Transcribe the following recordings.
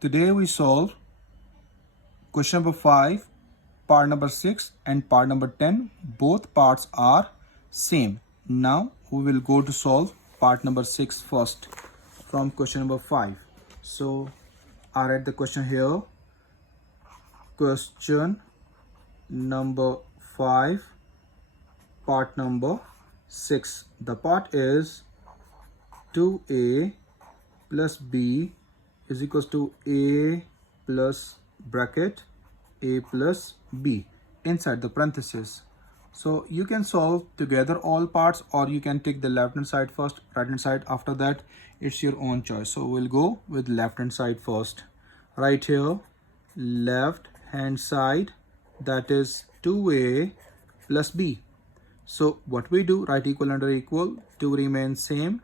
Today we solve question number 5, part number 6 and part number 10. Both parts are same. Now we will go to solve part number 6 first from question number 5. So I write the question here. Question number 5, part number 6. The part is 2a plus b is equals to a plus bracket a plus b inside the parenthesis. So you can solve together all parts, or you can take the left hand side first, right hand side after that. It's your own choice. So we'll go with left hand side first. Right here, left hand side, that is 2a plus b. So what we do, write equal under equal, 2 remains same.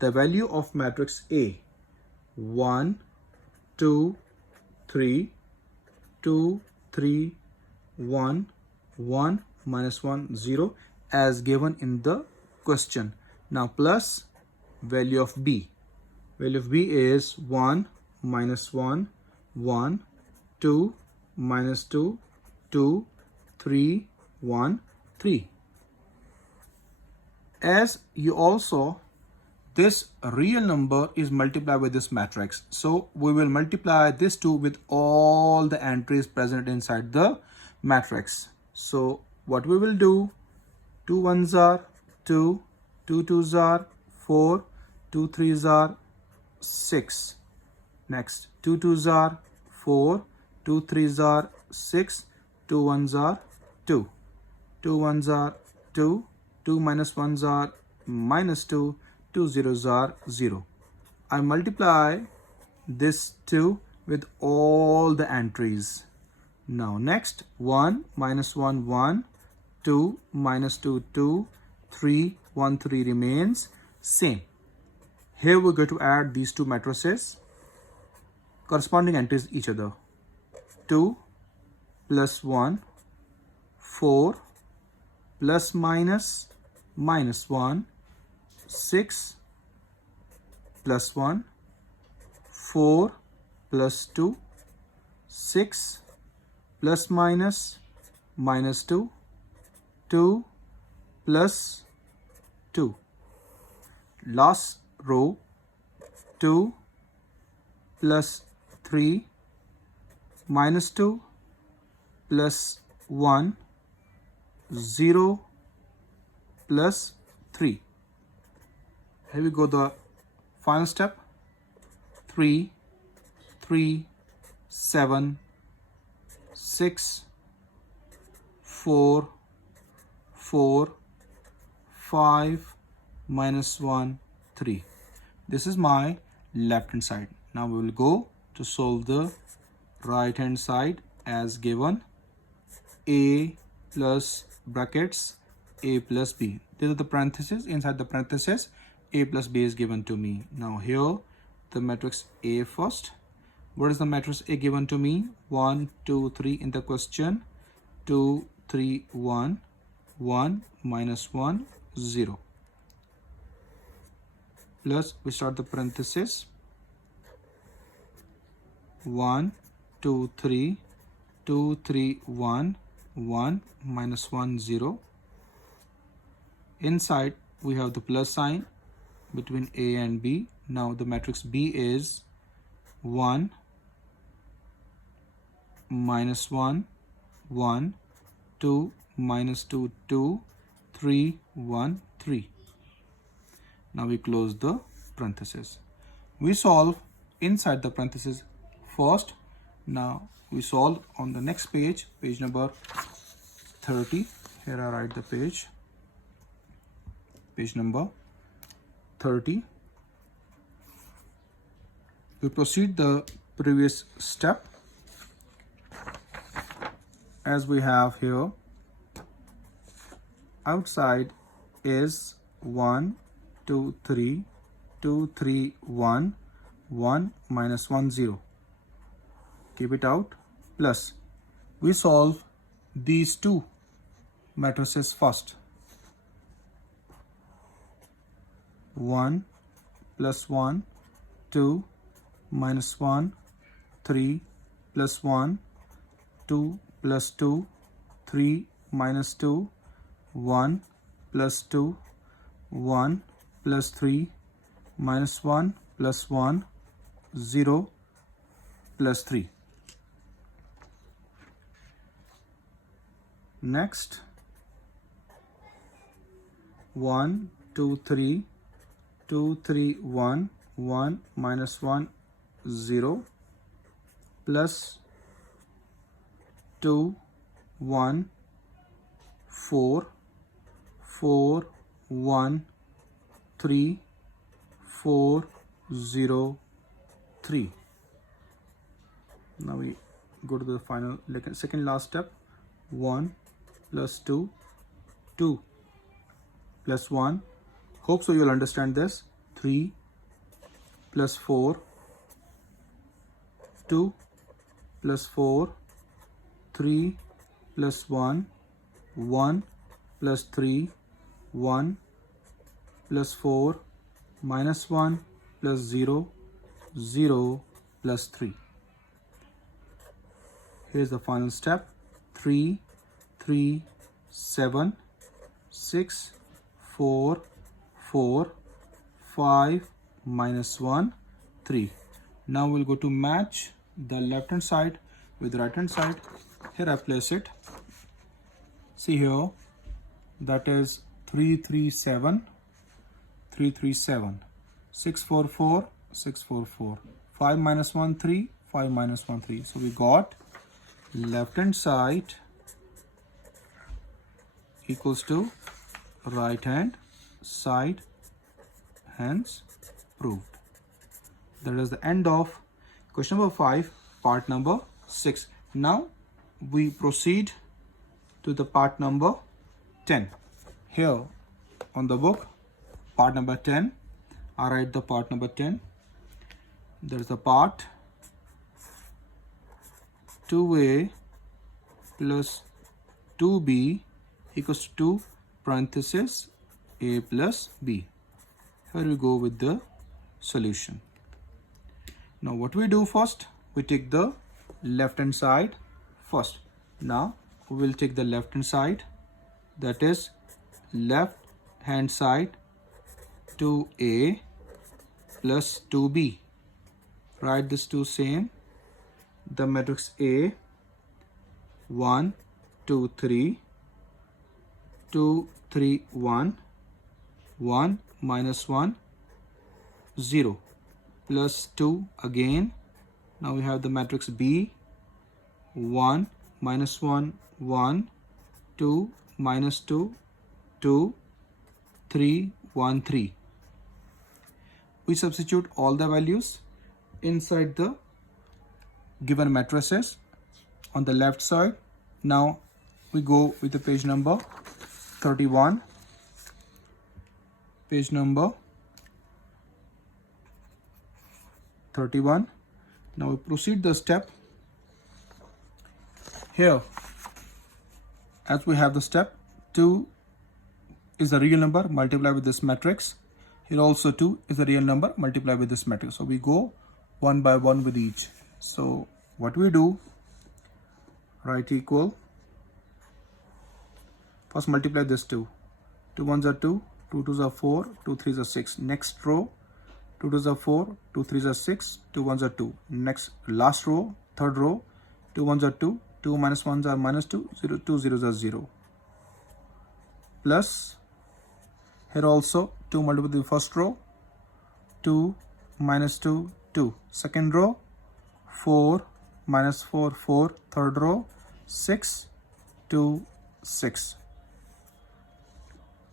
The value of matrix A, 1, 2, 3, 2, 3, 1, 1, minus 1, 0 as given in the question. Now plus value of B. Value of B is 1, minus 1, 1, 2, minus 2, 2, 3, 1, 3. As you also, this real number is multiplied with this matrix. So we will multiply this 2 with all the entries present inside the matrix. So what we will do, 2 ones are 2, 2 twos are 4, 2 threes are 6. Next, 2 twos are 4, 2 threes are 6, 2 ones are 2, 2 ones are 2, 2 minus 1s are minus 2, 2 zeros are 0. I multiply this 2 with all the entries. Now next, 1 minus 1, 1, 2 minus 2, 2, 3, 1, 3 remains same. Here we're going to add these two matrices, corresponding entries each other. 2 plus 1, 4 plus minus minus 1, 6 plus 1, 4 plus 2, 6 plus minus minus 2, 2 plus 2. Last row, 2 plus 3 minus 2 plus 1, 0 plus 3. Here we go, the final step. 3, 3, 7, 6, 4, 4, 5, minus 1, 3. This is my left hand side. Now we will go to solve the right hand side as given. A plus brackets a plus b. These are the parentheses. Inside the parentheses, a plus b is given to me. Now here, the matrix A first. What is the matrix A given to me? 1, 2, 3 in the question. 2, 3, 1, 1, minus 1, 0. Plus, we start the parentheses. 1, 2, 3, 2, 3, 1, 1, minus 1, 0. Inside, we have the plus sign between A and B. Now the matrix B is 1, minus 1, 1, 2, minus 2, 2, 3, 1, 3. Now we close the parentheses. We solve inside the parentheses first. Now we solve on the next page, page number 30. Here I write the page number 30. We proceed the previous step as we have here. Outside is 1, 2, 3, 2, 3, 1, 1, minus 1, 0. Keep it out. Plus, we solve these two matrices first. 1 plus 1, 2, minus 1, 3 plus 1, 2 plus 2, 3 minus 2, 1 plus 2, 1 plus 3, minus 1 plus 1, 0 plus 3. Next, 1, 2, 3, 2, 3, 1, 1 minus 1, 0 plus 2, 1, 4, 4, 1, 3, 4, 0, 3. Now we go to the final, second last step. 1 plus 2, 2 plus 1. Hope so you'll understand this. 3 plus 4, 2 plus 4, 3 plus 1, 1 plus 3, 1 plus 4, minus 1 plus 0, 0 plus 3. Here's the final step. 3, 3, 7, 6, 4, 4, 5, minus 1, 3. Now we'll go to match the left hand side with right hand side. Here I place it. See here, that is 337, 337, 644, 644, 5 minus 1, 3, 5 minus 1, 3. So we got left hand side equals to right hand side, hence proved. That is the end of question number 5, part number 6. Now we proceed to the part number 10. Here on the book, part number 10, I write the part number 10. There is the part 2a plus 2b equals to 2 parenthesis a plus b. Here we go with the solution. Now what we do first, we take the left hand side first. Now we will take the left hand side, that is left hand side 2a plus 2b. Write this two same. The matrix A, 1, 2, 3, 2, 3, 1, 1 minus 1, 0 plus 2 again. Now we have the matrix B, 1 minus 1, 1, 2 minus 2, 2, 3, 1, 3. We substitute all the values inside the given matrices on the left side. Now we go with the page number 31. Page number 31. Now we proceed the step. Here, as we have the step, 2 is a real number, multiply with this matrix. Here also 2 is a real number, multiply with this matrix. So we go one by one with each. So what we do, write equal. First multiply this 2. 2 ones are 2, 2 twos are 4, 2 threes are 6. Next row, 2 twos are 4, 2 threes are 6, 2 ones are 2. Next last row, third row, 2 ones are 2, 2 minus 1s are minus 2, 0, 2 zeros are 0. Plus, here also 2 multiplied with the first row, 2 minus 2, 2. Second row, 4 minus 4, 4. Third row, 6, 2, 6.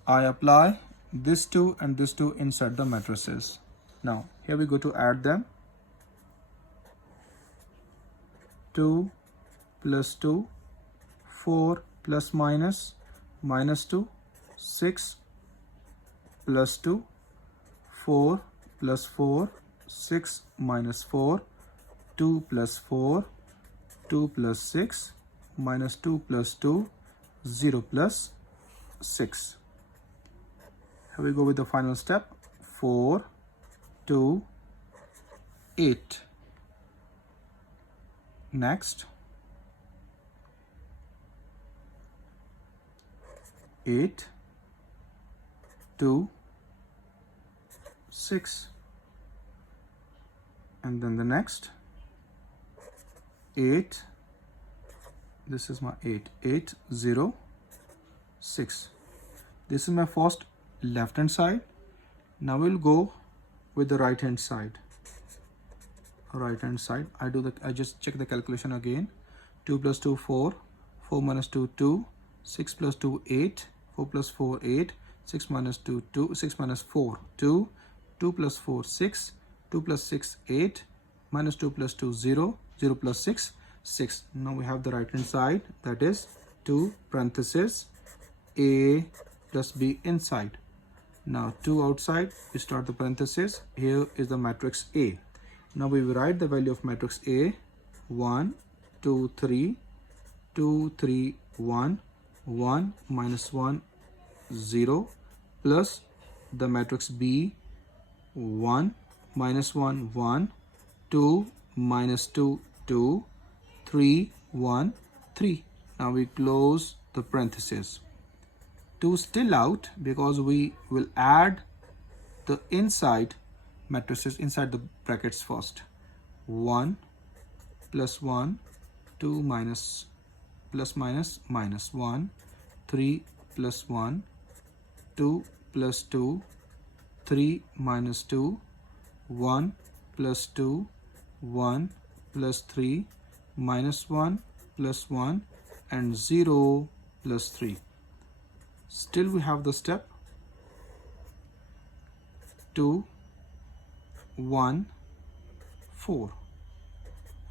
I apply this 2 and this 2 inside the matrices. Now, here we go to add them. 2 plus 2, 4 plus minus, minus 2, 6 plus 2, 4 plus 4, 6 minus 4, 2 plus 4, 2 plus 6, minus 2 plus 2, 0 plus 6. Here we go with the final step. 4, 2, 8. Next, 8, 2, 6, and then the next 8, this is my 8, 8, 0, 6. This is my first left hand side. Now we'll go with the right hand side. I just check the calculation again. 2 plus 2 4, 4 minus 2 2, 6 plus 2 8, 4 plus 4 8, 6 minus 2 2, 6 minus 4 2, 2 plus 4 6, 2 plus 6 8, minus 2 plus 2 0, 0 plus 6 6. Now we have the right hand side, that is 2 parenthesis a plus b inside. Now 2 outside, we start the parenthesis. Here is the matrix A. Now we will write the value of matrix A. 1 2 3, 2 3 1, 1 minus 1 0, plus the matrix B. 1 minus 1 1, 2 minus 2 2, 3 1 3. Now we close the parenthesis. 2 still out because we will add the inside matrices inside the brackets first. 1 plus 1, 2 minus plus minus minus 1, 3 plus 1, 2 plus 2, 3 minus 2, 1 plus 2, 1 plus 3, minus 1 plus 1, and 0 plus 3. Still we have the step 2 1 4,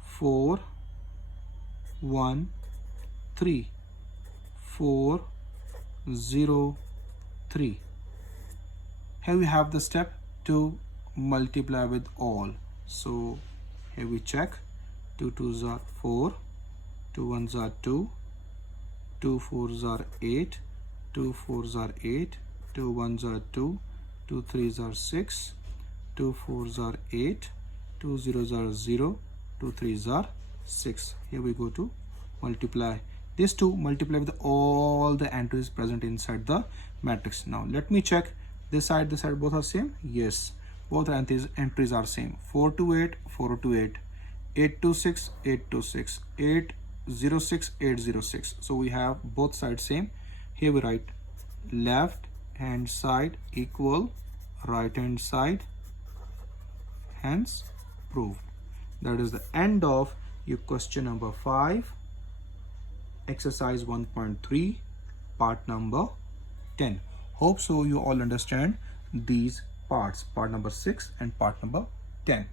4 1 3, 4 0 3. Here we have the step to multiply with all. So here we check. 2 2s are 4, 2 1s are 2, 2 4s are 8, 2 4s are 8, 2 1s are 2, 2 3s are 6, 2 4s are 8, 2 0s are 0, 2 3s are 6. Here we go to multiply. These two multiply with all the entries present inside the matrix. Now let me check this side, both are same. Yes, both entries are same. 4 to 8, 4 to 8, 8 to 6, 8 to 6, 8 0 6, 8 0 6. So we have both sides same. Here we write left hand side equal right hand side, hence proved. That is the end of your question number 5, exercise 1.3, part number 10. Hope so you all understand these parts, part number 6 and part number 10.